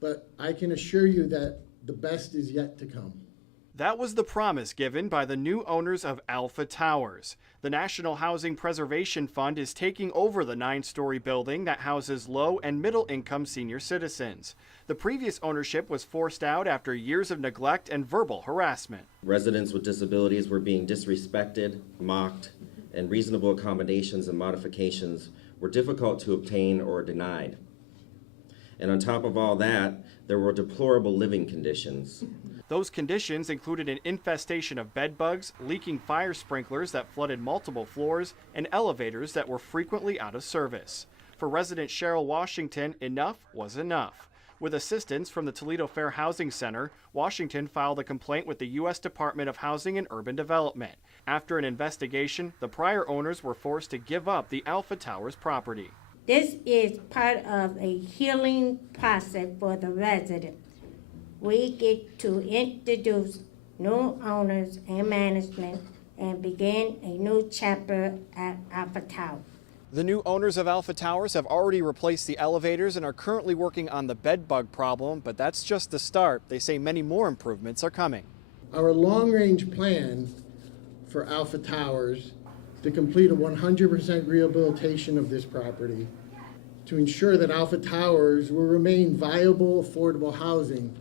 but I can assure you that the best is yet to come. That was the promise given by the new owners of Alpha Towers. The National Housing Preservation Fund is taking over the 9-story building that houses low and middle income senior citizens. The previous ownership was forced out after years of neglect and verbal harassment. Residents with disabilities were being disrespected, mocked, and reasonable accommodations and modifications were difficult to obtain or denied. And on top of all that, there were deplorable living conditions. Those conditions included an infestation of bed bugs, leaking fire sprinklers that flooded multiple floors, and elevators that were frequently out of service. For resident Cheryl Washington, enough was enough. With assistance from the Toledo Fair Housing Center, Washington filed a complaint with the U.S. Department of Housing and Urban Development. After an investigation, the prior owners were forced to give up the Alpha Towers property. This is part of a healing process for the resident. We get to introduce new owners and management and begin a new chapter at Alpha Tower. The new owners of Alpha Towers have already replaced the elevators and are currently working on the bed bug problem, but that's just the start. They say many more improvements are coming. Our long-range plan for Alpha Towers to complete a 100% rehabilitation of this property to ensure that Alpha Towers will remain viable, affordable housing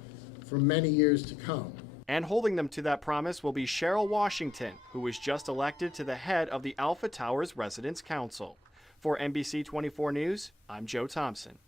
for many years to come. And holding them to that promise will be Cheryl Washington, who was just elected to the head of the Alpha Towers Residents Council. For NBC 24 News, I'm Joe Thompson.